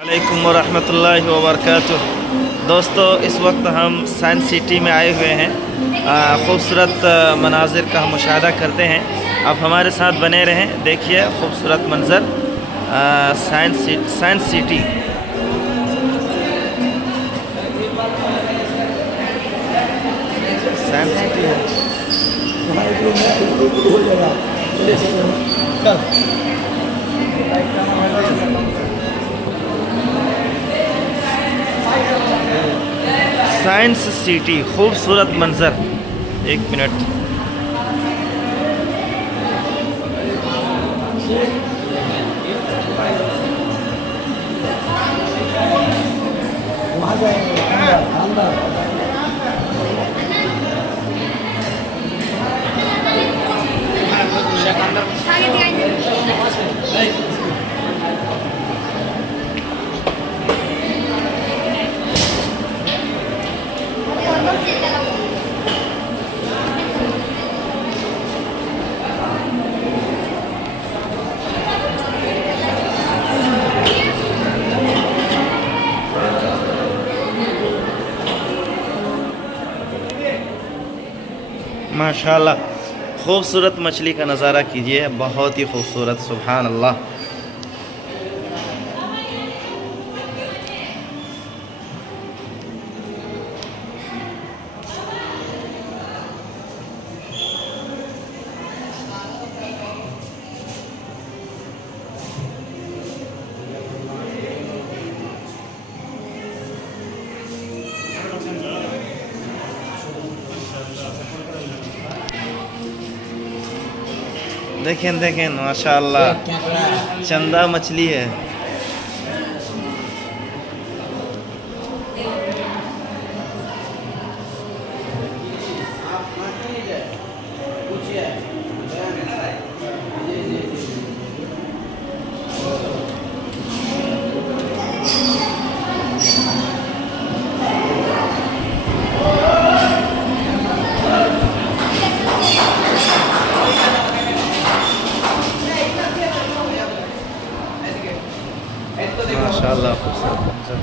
वालेकुम वरहमतुल्लाहि वबरकातुह। दोस्तों, इस वक्त हम साइंस सिटी में आए हुए हैं। ख़ूबसूरत मनाजिर का हम मुशाहदा करते हैं। आप हमारे साथ बने रहें, देखिए ख़ूबसूरत मंज़र science city. Science city science city खूबसूरत मंज़र। एक मिनट, माशाल्लाह खूबसूरत मछली का नज़ारा कीजिए, बहुत ही खूबसूरत, सुभान अल्लाह। देखें देखें, माशाल्लाह चंदा मछली है। माशाल्लाह खूबसूरत मंज़र।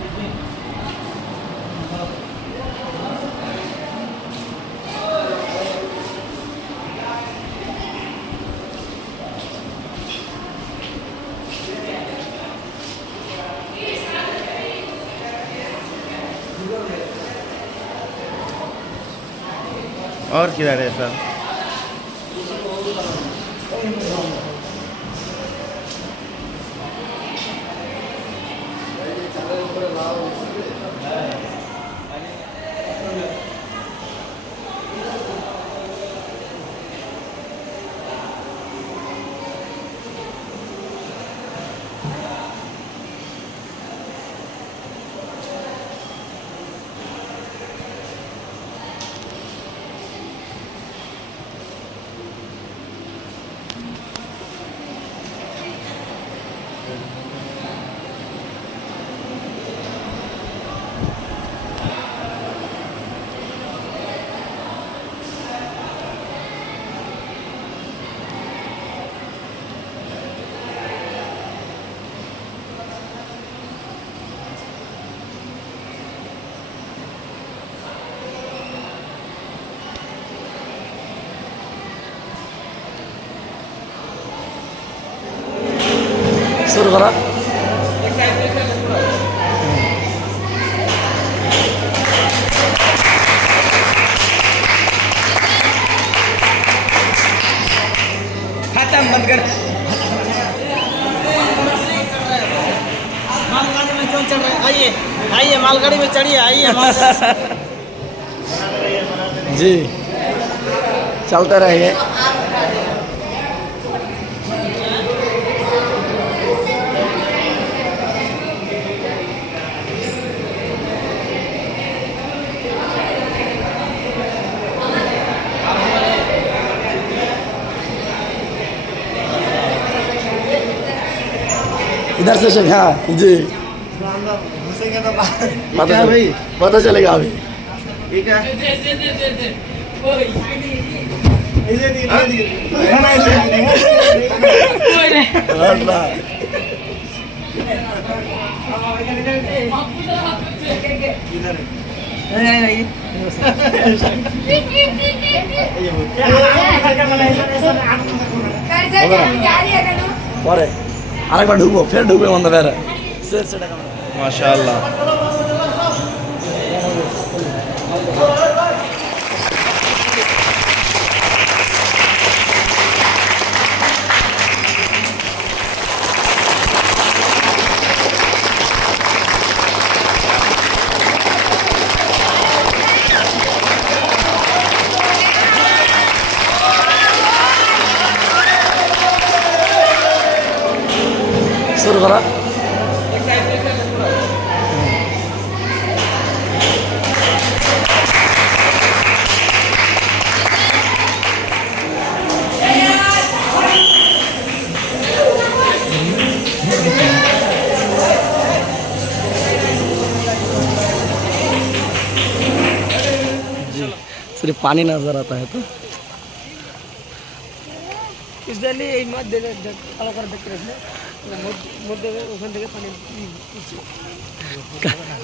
और किधर है सर? शुरू करा। खत्म, बंद कर। मालगाड़ी में क्यों चढ़ रहे? आइए आइए, मालगाड़ी में चढ़िए, आइए। जी चलते रहिए। इधर से शेख, हाँ जी, पता चलेगा अभी। ठीक है, পরে আরেকবার ঢুকবো, ফের ঢুকবে মন্দ ফের माशाल्लाह। শুরু করা। सिर्फ पानी नजर आता है तो इसलिए এই মাছ দেখে ভালো করে দেখতে রয়েছে মধ্যে ওখান থেকে পানি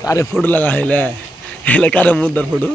कारे फोटो लगा है ले कारे मुद्दर फोटो